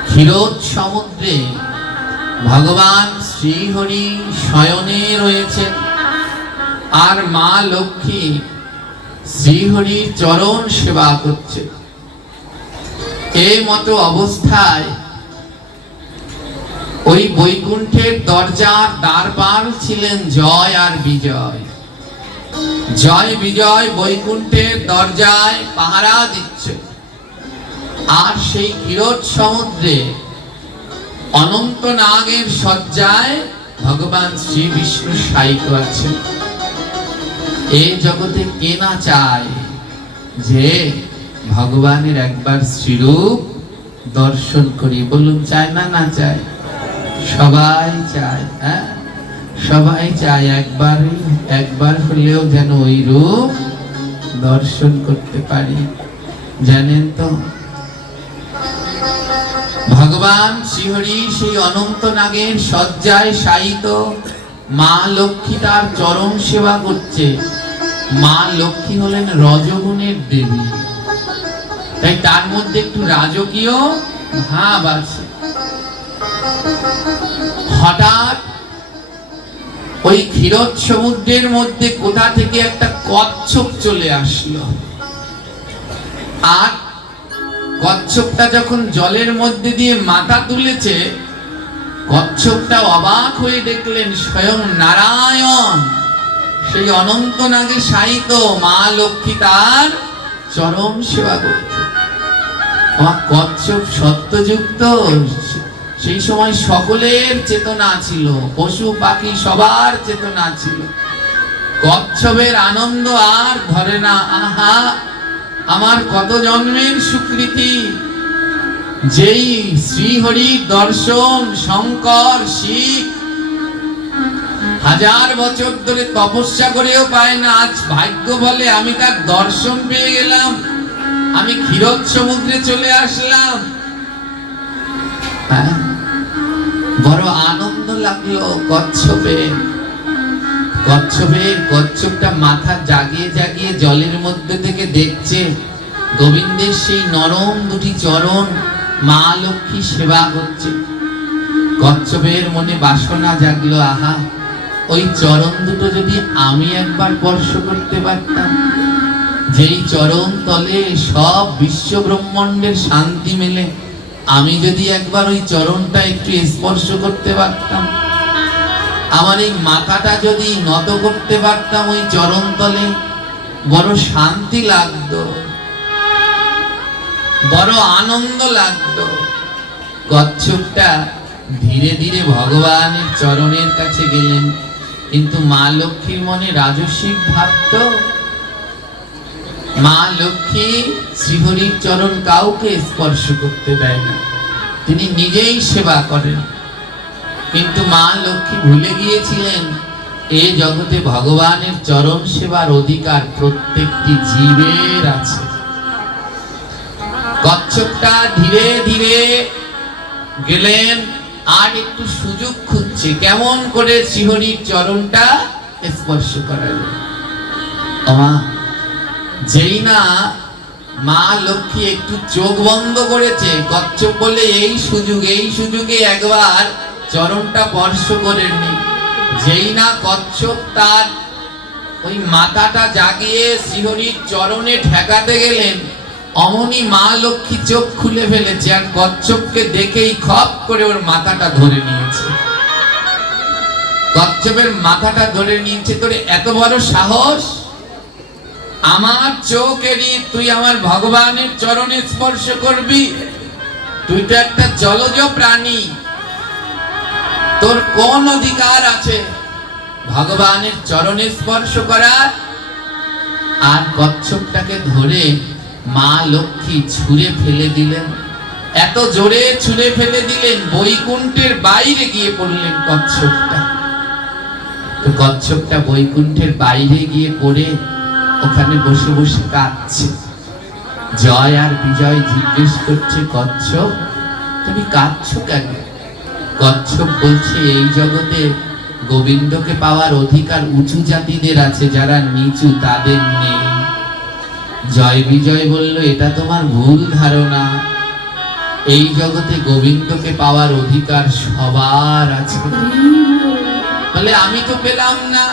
ক্ষীরোদ সমুদ্রে ভগবান শ্রীহরি শয়নে রয়েছেন, আর মা লক্ষ্মী শ্রীহরির চরণ সেবা করছে। এই মতো অবস্থায় ওই বৈকুণ্ঠের দরজার দ্বারপাল ছিলেন জয় আর বিজয়। জয় বিজয় বৈকুণ্ঠের দরজায় পাহারা দিচ্ছে, আর সেই ক্ষীরোদ সমুদ্রে অনন্ত নাগের শয্যায় ভগবান শ্রী বিষ্ণু শায়িত আছেন। এই জগতে কে না চায় যে ভগবানের একবার শ্রীরূপ দর্শন করি? বলুন, চায় না? না চায়? সবাই চায়। হ্যাঁ, সবাই চায় একবার হলেও যেন ওই রূপ দর্শন করতে পারি। জানেন তো, ভগবান শ্রীহরি সেই অনন্ত নাগের শয্যায় শায়িত, মা লক্ষ্মী তার চরণ সেবা করছে। মা লক্ষ্মী হলেন রজগুণের দেবী, তাই তার মধ্যে একটু রাজকীয় ভাব আছে। হঠাৎ ওই ক্ষীরোদ সমুদ্রের মধ্যে কোথা থেকে একটা কচ্ছপ চলে আসলো, আর কচ্ছপটা যখন জলের মধ্যে দিয়ে মাথা তুলেছে, কচ্ছপটা অবাক হয়ে দেখলেন স্বয়ং নারায়ণ সেই অনন্ত নাগে শায়িত, মা লক্ষ্মী তার চরণ সেবা করছে। আমার কচ্ছপ সত্যযুক্ত, সেই সময় সকলের চেতনা ছিল, পশু পাখি সবার চেতনা ছিল। কচ্ছপের আনন্দ আর ধরে না। আহা, আমার কত জন্মের সুকৃতি, যেই শ্রীহরি দর্শন শঙ্কর শিব হাজার বছর ধরে তপস্যা করেও পায় না, আজ ভাগ্য বলে আমি তার দর্শন পেয়ে গেলাম, আমি ক্ষীরোদ সমুদ্রে চলে আসলাম। বড় আনন্দ লাগলো কচ্ছপটা মাথা জাগিয়ে জাগিয়ে জলের মধ্যে থেকে দেখছে গোবিন্দের সেই নরম দুটি চরণ মা লক্ষ্মী সেবা করছে। কচ্ছপের মনে বাসনা জাগলো, আহা, ওই চরণ দুটো যদি আমি একবার স্পর্শ করতে পারতাম, যেই চরণ তলে সব বিশ্ব ব্রহ্মাণ্ডের শান্তি মেলে, আমি যদি একবার ওই চরণটা একটু স্পর্শ করতে পারতাম, আমার এই মাথাটা যদি নত করতে পারতাম ওই চরণ তলে, বড় শান্তি লাগতো, বড় আনন্দ লাগতো। কচ্ছপটা ধীরে ধীরে ভগবানের চরণের কাছে গেলেন, কিন্তু মা লক্ষ্মীর মনে রাজস্বিক ভাব তো, মা লক্ষ্মী শ্রীহরির চরণ কাউকে স্পর্শ করতে দেয় না, তিনি নিজেই সেবা করেন। কিন্তু মা লক্ষ্মী ভুলে গিয়েছিলেন এ জগতে ভগবানের চরণ সেবার অধিকার প্রত্যেকটি জীবের আছে। কচ্ছপটা ধীরে ধীরে গেলেন, আর একটু সুযোগ খুঁজছে কেমন করে শ্রীহরির চরণটা স্পর্শ করা যায়। যেই না মা লক্ষ্মী একটু চোখ বন্ধ করেছে, কচ্ছপ বলে এই সুযোগে একবার চরণটা স্পর্শ করেননি। যেই না কচ্ছপ তার ওই মাথাটা জাগিয়ে শ্রীহরির চরণে ঠেকাতে গেলেন, অমনি মা লক্ষ্মী চোখ খুলে ফেলেছে, আর কচ্ছপকে দেখেই খপ করে ওর মাথাটা ধরে নিয়েছে। কচ্ছপের মাথাটা ধরে নিয়েছে, তোর এত বড় সাহস, আমার চোখ এড়িয়ে তুই আমার ভগবানের চরণে স্পর্শ করবি? তুই তো একটা জলজ প্রাণী, তোর কোন অধিকার আছে ভগবানের চরণে স্পর্শ করার? আর কচ্ছপটাকে ধরে মা লক্ষ্মী ছুঁড়ে ফেলে দিলেন, এত জোরে ছুঁড়ে ফেলে দিলেন বৈকুণ্ঠের বাইরে গিয়ে পড়লেন কচ্ছপটা। তো কচ্ছপটা বৈকুণ্ঠের বাইরে গিয়ে পড়ে ওখানে বসে বসে কাঁদছে। জয় আর বিজয় জিজ্ঞেস করছে, কচ্ছপ তুমি কাঁদছো কেন? কচ্ছপ বলছে, এই জগতে গোবিন্দকে পাওয়ার অধিকার উঁচু জাতিদের আছে, যারা নিচু তাদের নেই। জয় বিজয় বলল, এটা তোমার ভুল ধারণা, এই জগতে গোবিন্দকে পাওয়ার অধিকার সবার আছে। বলে আমি তো পেলাম না,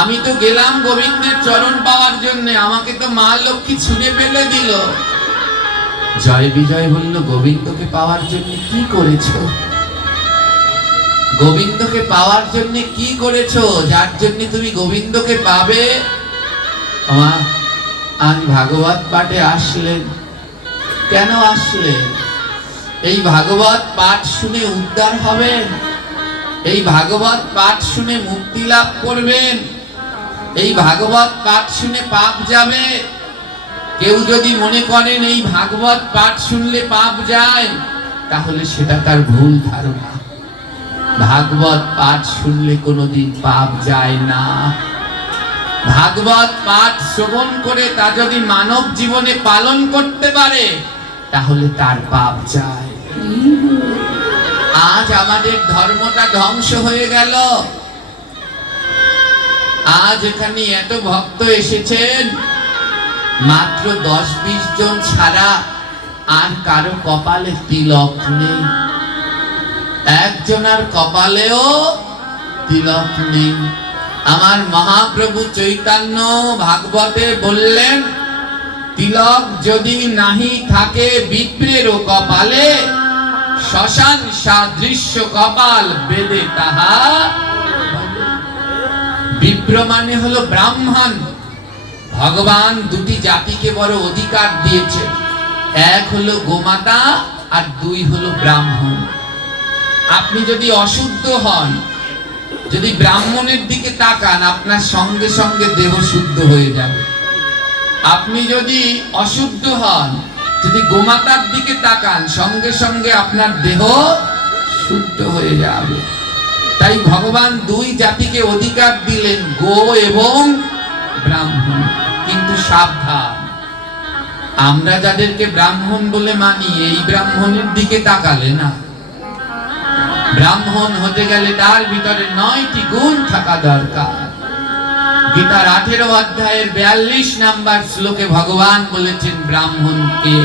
আমি তো গেলাম গোবিন্দের চরণ পাওয়ার জন্য, আমাকে তো মা লক্ষ্মী ছুঁড়ে ফেলে দিল। জয় বিজয় বলল, গোবিন্দকে পাওয়ার জন্য কি করেছো? গোবিন্দকে পাওয়ার জন্য কি করেছো যার জন্য তুমি গোবিন্দকে পাবে? আজ ভাগবত পাঠে আসলেন, কেন আসলেন? এই ভাগবত পাঠ শুনে উদ্ধার হবেন, এই ভাগবত পাঠ শুনে মুক্তি লাভ করবেন, এই ভাগবত পাঠ শুনে পাপ যাবে। কেউ যদি মনে করেন এই ভাগবত পাঠ শুনলে পাপ যায়, তাহলে সেটা তার ভুল ধারণা। ভাগবত পাঠ শুনলে কোনোদিন পাপ যায় না। ভাগবত পাঠ শ্রবণ করে তা যদি মানব জীবনে পালন করতে পারে, তাহলে তার পাপ যায়। আজ আমাদের ধর্মটা ধ্বংস হয়ে গেল। আজ এখানে এত ভক্ত এসেছেন, মাত্র 10-20 জন ছাড়া আর কারো কপালে তিলক নেই, একজনের কপালেও তিলক নেই। আমার মহাপ্রভু চৈতন্য ভাগবতে বললেন, তিলক যদি নাহি থাকে বিপ্রেরও কপালে, শ্মশান সাদৃশ্য কপাল বেদে তাহা। বিপ্র মানে হলো ব্রাহ্মণ। ভগবান দুটি জাতিকে বড় অধিকার দিয়েছে, এক হলো গোমাতা আর দুই হলো ব্রাহ্মণ। আপনি যদি অশুদ্ধ হন, যদি ব্রাহ্মণের দিকে তাকান, আপনার সঙ্গে সঙ্গে দেহ শুদ্ধ হয়ে যাবে। আপনি যদি অশুদ্ধ হন, যদি গোমাতার দিকে তাকান, সঙ্গে সঙ্গে আপনার দেহ শুদ্ধ হয়ে যাবে। তাই ভগবান দুই জাতিকে অধিকার দিলেন, গো এবং ব্রাহ্মণ। কিন্তু সাবধান, আমরা যাদেরকে ব্রাহ্মণ বলে মানি, এই ব্রাহ্মণের দিকে তাকালে না। ব্রাহ্মণ হতে গেলে তার ভিতরে 9টি গুণ থাকা দরকার। গীতার 18 অধ্যায়ের 42 নম্বর শ্লোকে ভগবান বলেছেন, ব্রাহ্মণকে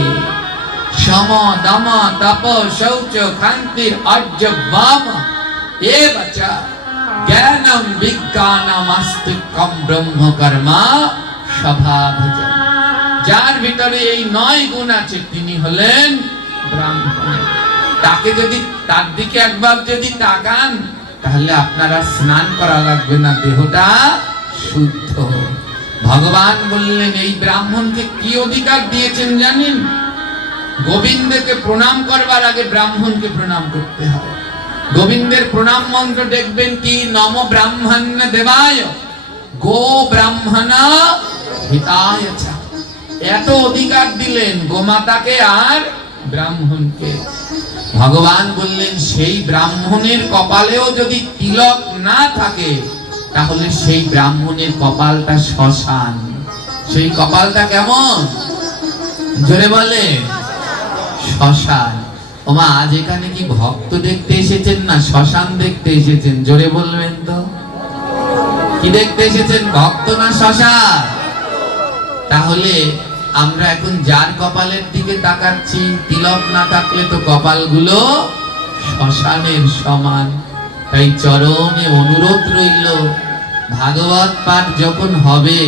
সম দম তপ শৌচ ক্ষান্তির অর্জবাম এবচ জ্ঞানম বিজ্ঞানম আস্তিক্যম ব্রহ্ম কর্মা স্বভাবজ। যার ভিতরে এই 9 গুণ আছে, তিনি হলেন ব্রাহ্মণ। তাকে যদি, তার দিকে একবার যদি তাকান, তাহলে আপনারা স্নান করা লাগবে না, দেহটা শুদ্ধ। ভগবান বললেন, এই ব্রাহ্মণকে কি অধিকার দিয়েছেন জানেন? গোবিন্দকে প্রণাম করবার আগে ব্রাহ্মণকে প্রণাম করতে হয়। গোবিন্দের প্রণাম মন্ত্র দেখবেন কি, নম ব্রাহ্মণ দেবায় গো ব্রাহ্মণ হিতায় চ। এত অধিকার দিলেন গোমাতাকে আর ব্রাহ্মণকে। ভগবান বললেন সেই ব্রাহ্মণের কপালেও যদি তিলক না থাকে তাহলে সেই ব্রাহ্মণের কপালটা শ্মশান। সেই কপালটা কেমন? জোরে বলে শ্মশান। ওমা আজ এখানে কি ভক্ত দেখতে এসেছেন না শ্মশান দেখতে এসেছেন? জোরে বলবেন তো, কি দেখতে এসেছেন, ভক্ত না শ্মশান? তাহলে আমরা এখন যার কপালের দিকে তাকাচ্ছি তিলক না থাকলে তো কপালগুলো শ্মশানের সমান। তাই চরণে অনুরোধ রইল, ভাগবত পাঠ যখন হবে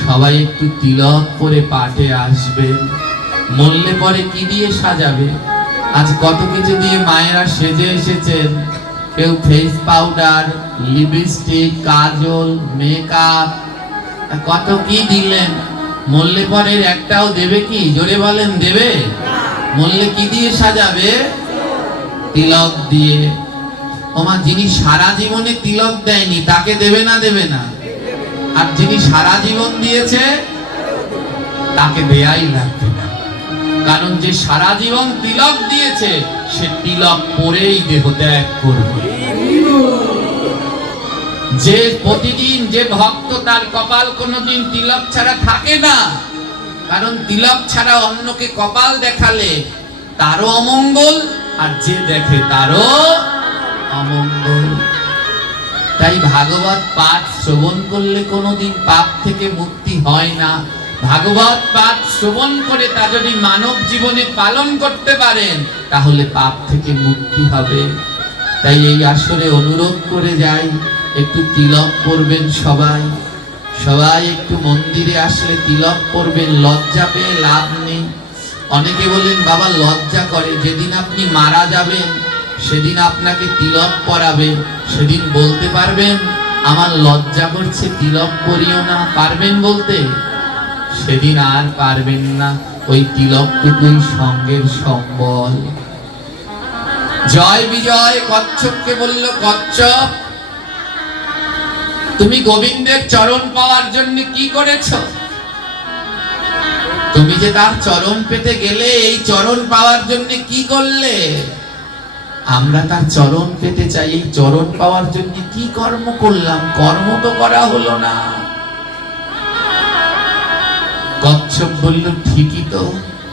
সবাই একটু তিলক করে পাঠে আসবেন। মরলে পরে কি দিয়ে সাজাবে? আজ কত কিছু দিয়ে মায়েরা সেজে এসেছেন, কেউ ফেস পাউডার, লিপস্টিক, কাজল, মেকআপ, কত কি দিলেন। মরলে পরে একটাও দেবে কি? জোরে বলেন, দেবে? মরলে কি দিয়ে সাজাবে? তিলক দিয়ে। ওমা যিনি সারা জীবনে তিলক দেয়নি তাকে দেবে না দেবে না? আর যিনি সারা জীবন দিয়েছে তাকে দেয়াই লাগবে না, কারণ যে সারা জীবন তিলক দিয়েছে সে তিলক পরেই দেহ ত্যাগ করবে। যে প্রতিদিন যে ভক্ত তার কপাল কোনোদিন তিলক ছাড়া থাকে না, কারণ তিলক ছাড়া অন্যকে কপাল দেখালে তারও অমঙ্গল, আর যে দেখে তারও অমঙ্গল। তাই ভাগবত পাঠ শ্রবণ করলে কোনোদিন পাপ থেকে মুক্তি হয় না। ভাগবত পাঠ শ্রবণ করে তা যদি মানব জীবনে পালন করতে পারেন তাহলে পাপ থেকে মুক্তি হবে। তাই এই আসরে অনুরোধ করে যাই, একটু তিলক পরবেন সবাই। সবাই একটু মন্দিরে আসলে তিলক পরবেন, লজ্জা পেয়ে লাভ নেই। অনেকে বলেন বাবা লজ্জা করে, যেদিন আপনি মারা যাবেন সেদিন আপনাকে তিলক পরাবে, সেদিন বলতে পারবেন আমার লজ্জা করছে তিলক পরিও না? পারবেন বলতে? সেদিন আর পারবেন না। ওই তিলকটুকুই সঙ্গের সম্বল। জয় বিজয় কচ্ছপকে বলল, কচ্ছপ তুমি গোবিন্দের চরণ পাওয়ার জন্য কি করেছ? তুমি যে তার চরণ পেতে গেলে, এই চরণ পাওয়ার জন্য কি করলে? আমরা তার চরণ পেতে চাই, এই চরণ পাওয়ার জন্য কি কর্ম করলাম? কর্ম তো করা হলো না। কচ্ছপ বলল, ঠিকই তো,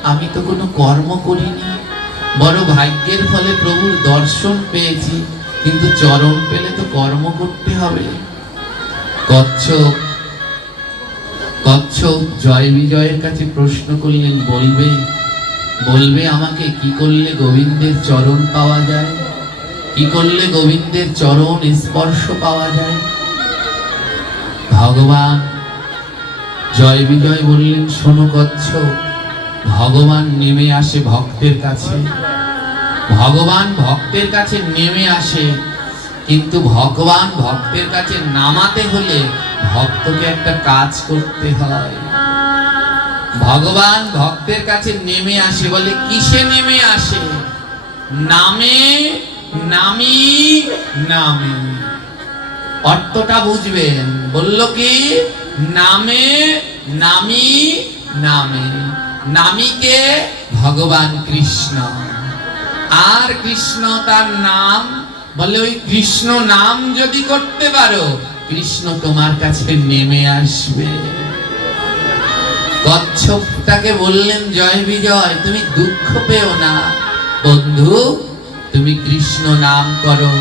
আমি তো কোনো কর্ম করিনি, বড় ভাগ্যের ফলে প্রভুর দর্শন পেয়েছি, কিন্তু চরণ পেলে তো কর্ম করতে হবে। কচ্ছপ জয় বিজয়ের কাছে প্রশ্ন করলেন, বলবে আমাকে কি করলে গোবিন্দের চরণ পাওয়া যায়? কি করলে গোবিন্দের চরণ স্পর্শ পাওয়া যায়? ভগবান জয় বিজয় বললেন, শোনো কচ্ছপ, ভগবান নেমে আসে ভক্তের কাছে। ভগবান ভক্তের কাছে নেমে আসে, কিন্তু ভগবান ভক্তের কাছে নামাতে হলে ভক্তকে একটা কাজ করতে হয়। ভগবান ভক্তের কাছে নেমে আসে, বলে কিসে নেমে আসে? নামে, নামি, নামে। অর্থটা বুঝবেন। বলল কি? নামে, নামি, নামে। নামিকে ভগবান কৃষ্ণ, আর কৃষ্ণ তার নাম। বলে ওই কৃষ্ণ নাম যদি করতে পারো কৃষ্ণ তোমার কাছে নেমে আসবে। কচ্ছপটাকে বললেন, জয় বিজয় তুমি দুঃখ পেও না বন্ধু, তুমি কৃষ্ণ নাম করো।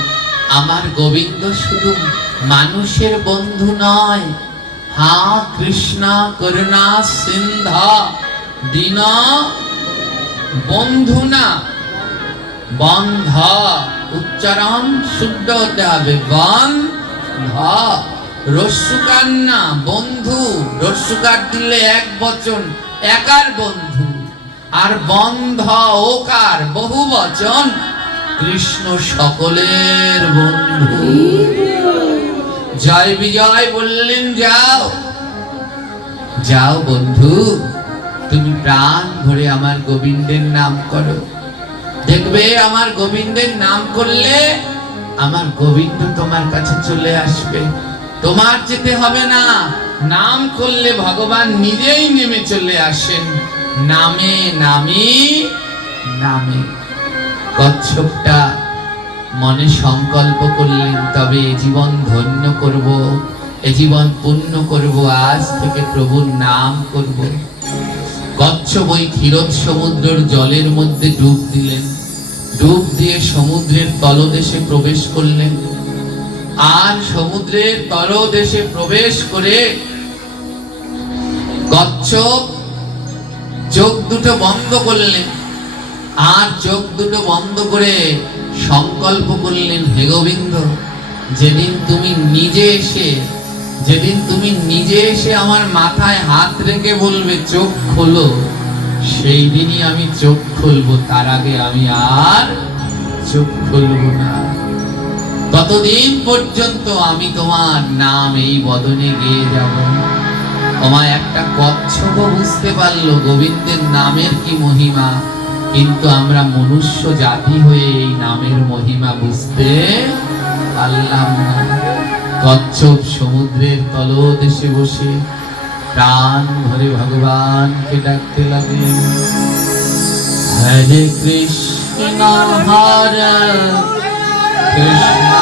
আমার গোবিন্দ শুধু মানুষের বন্ধু নয়, হা কৃষ্ণ করুণা সিন্ধা দীন বন্ধু না, বন্ধ উচ্চারণ শুদ্ধ হতে হবে, বন্ধ। রস্যুকার না, বন্ধু। রস্যুকার দিলে এক বচন, একার বন্ধু। আর বন্ধ ওকার বহু বচন, কৃষ্ণ সকলের বন্ধু। জয় বিজয় বললেন, যাও যাও বন্ধু, তুমি প্রাণ ভরে আমার গোবিন্দের নাম করো। দেখবে আমার গোবিন্দের নাম করলে আমার গোবিন্দ তোমার কাছে চলে আসবে। তোমার যেতে হবে না, নাম করলে ভগবান নিজেই নেমে চলে আসেন। নামে নামি নামে। কচ্ছপটা মনে সংকল্প করলেন, তবে এ জীবন ধন্য করব, এ জীবন পূর্ণ করব, আজ থেকে প্রভুর নাম করব। কচ্ছপ ওই ক্ষীরোদ সমুদ্রের জলের মধ্যে ডুব দিলেন। ডুব দিয়ে সমুদ্রের তলদেশে প্রবেশ করলেন। আর সমুদ্রের তলদেশে প্রবেশ করে কচ্ছপ চোখ দুটো বন্ধ করলেন। আর চোখ দুটো বন্ধ করে সংকল্প করলেন, হে গোবিন্দ, যেদিন তুমি নিজে এসে আমার মাথায় হাত রেখে বলবে চোখ খোলো, সেই দিনই আমি চোখ খুলবো, তার আগে আমি আর চোখ খুলবো না। ততদিন পর্যন্ত আমি তোমার নাম এই বদনে গেয়ে যাব। তোমায় একটা কচ্ছপ বুঝতে পারলো গোবিন্দের নামের কি মহিমা, কিন্তু আমরা মনুষ্য জাতি হয়ে এই নামের মহিমা বুঝতে পারলাম না। কচ্ছপ সমুদ্রের তলদেশে বসে প্রাণ ভরে ভগবানকে ডাকতে লাগলেন, হরে কৃষ্ণ হরে কৃষ্ণ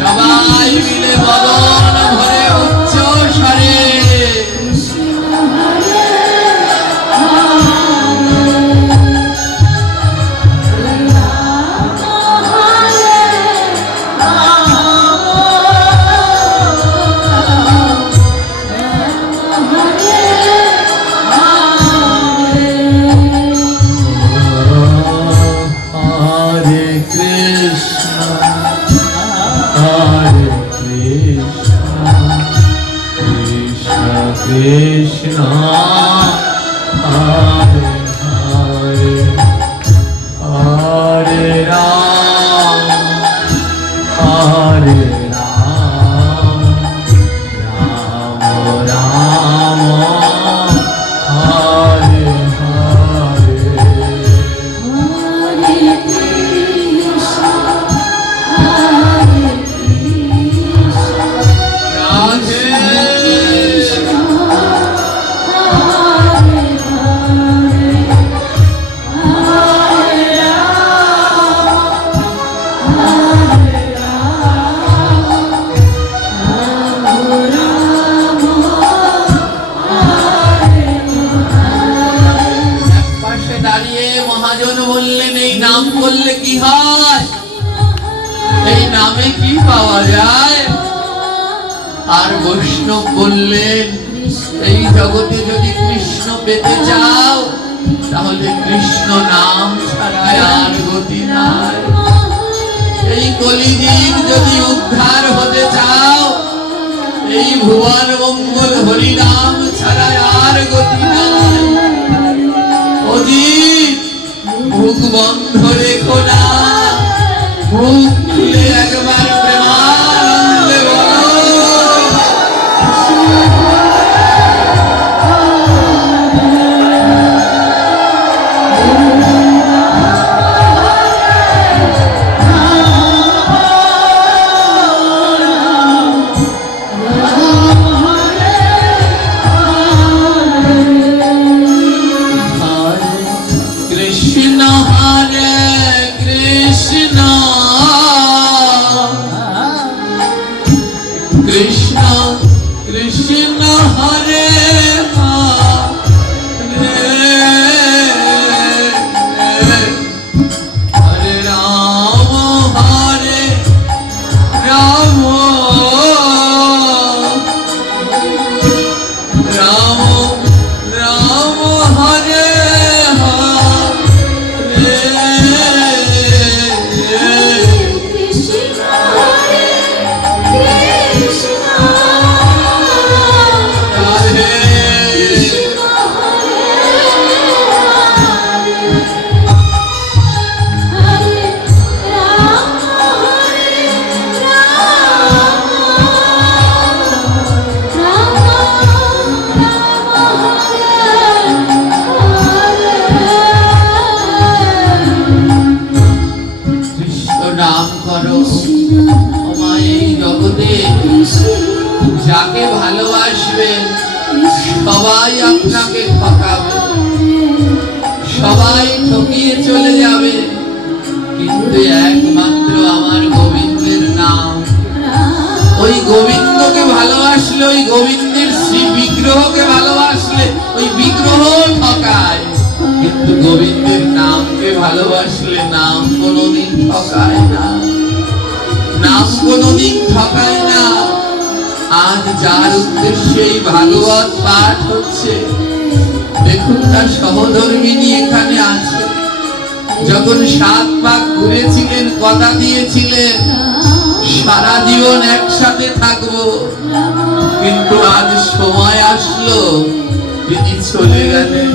সবাই মিলে বদন ভরে উচ্চ স্বরে Krishna Hare Hare Hare Ram Hare Ram Ram Ram Hare Hare বললে কি হয়, এই নামে কি পাওয়া যায়? আর বৈষ্ণব বললেন, এই জগতে যদি কৃষ্ণ পেতে চাও তাহলে কৃষ্ণ নাম ছাড়া আর গতি নাই। এই কলিযুগ যদি উদ্ধার হতে চাও, এই ভুবন মঙ্গল হরি নাম ছাড়া আর গতি নাই। অজিত মুখ বন্ধ রেখো না, মুখ খুলে একবার প্রেমানন্দে বলো কৃষ্ণ কৃষ্ণ হরে হরে রাম হরে রাম রাম রাম হরে হরে কৃষ্ণ হরে কৃষ্ণ রাধে কৃষ্ণ হরে হরে রাম হরে রাম রাম কৃষ্ণ নাম করো আমায় এই জগতে যাকে ভালোবাসবেন সবাই আপনাকে ঠকাবে, সবাই ঠকিয়ে চলে যাবে, কিন্তু একমাত্র আমার গোবিন্দের নাম। ওই গোবিন্দকে ভালোবাসলে, ওই গোবিন্দের শ্রী বিগ্রহকে ভালোবাসলে ওই বিগ্রহ ঠকায়, কিন্তু গোবিন্দের নামকে ভালোবাসলে নাম কোনোদিন ঠকায় না, নাম কোনোদিন ঠকায় না। আজ যার উদ্দেশ্যে এই ভাগবত পাঠ হচ্ছে, দেখুন তার সহধর্মিনী এখানে আছে। যখন 7 পাক ঘুরেছিলেন কথা দিয়েছিলেন সারা জীবন একসাথে থাকবো, কিন্তু আজ সময় আসলো তিনি চলে গেলেন।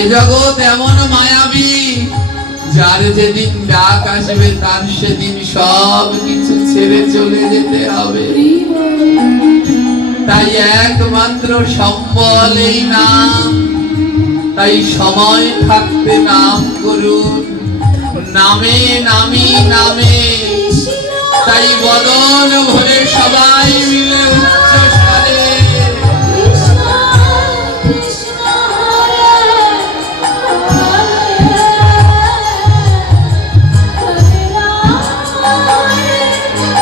এ জগৎ এমন মায়াবী, যার যেদিন ডাক আসবে তার সেদিন সব কিছু ছেড়ে চলে যেতে হবে। তাই একমাত্র সম্বল এই নাম, তাই সময় থাকতে নাম করুন, নামে নামি নামে। তাই বদন ভরে সবাই মিলে উচ্চ স্বরে কৃষ্ণ কৃষ্ণ হরে হরে হরে রাম হরে রাম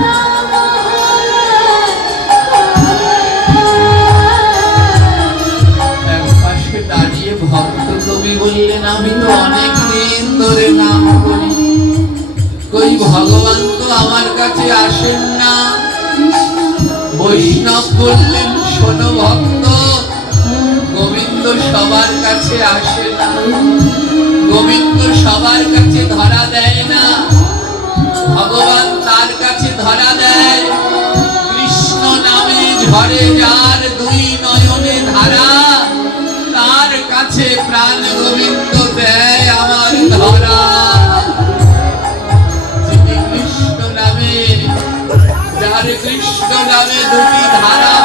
রাম রাম হরে একপাশে দাঁড়িয়ে ভক্ত কবি বললেন, আমি তো অনেক দিন ধরে নাম করি, কই ভগবান তো আমার কাছে আসেন না। বৈষ্ণব বললেন, শোনো ভক্ত, গোবিন্দ সবার কাছে আসে না, গোবিন্দ সবার কাছে ধরা দেয় না, ভগবান তার কাছে ধরা দেয়। কৃষ্ণ নামে ঝরে যার 2 নয়নে ধারা, তার কাছে প্রাণ গোবিন্দ দেয় আমার ধরা। যিনি কৃষ্ণ নামে, যার কৃষ্ণ নামে 2টি ধারা,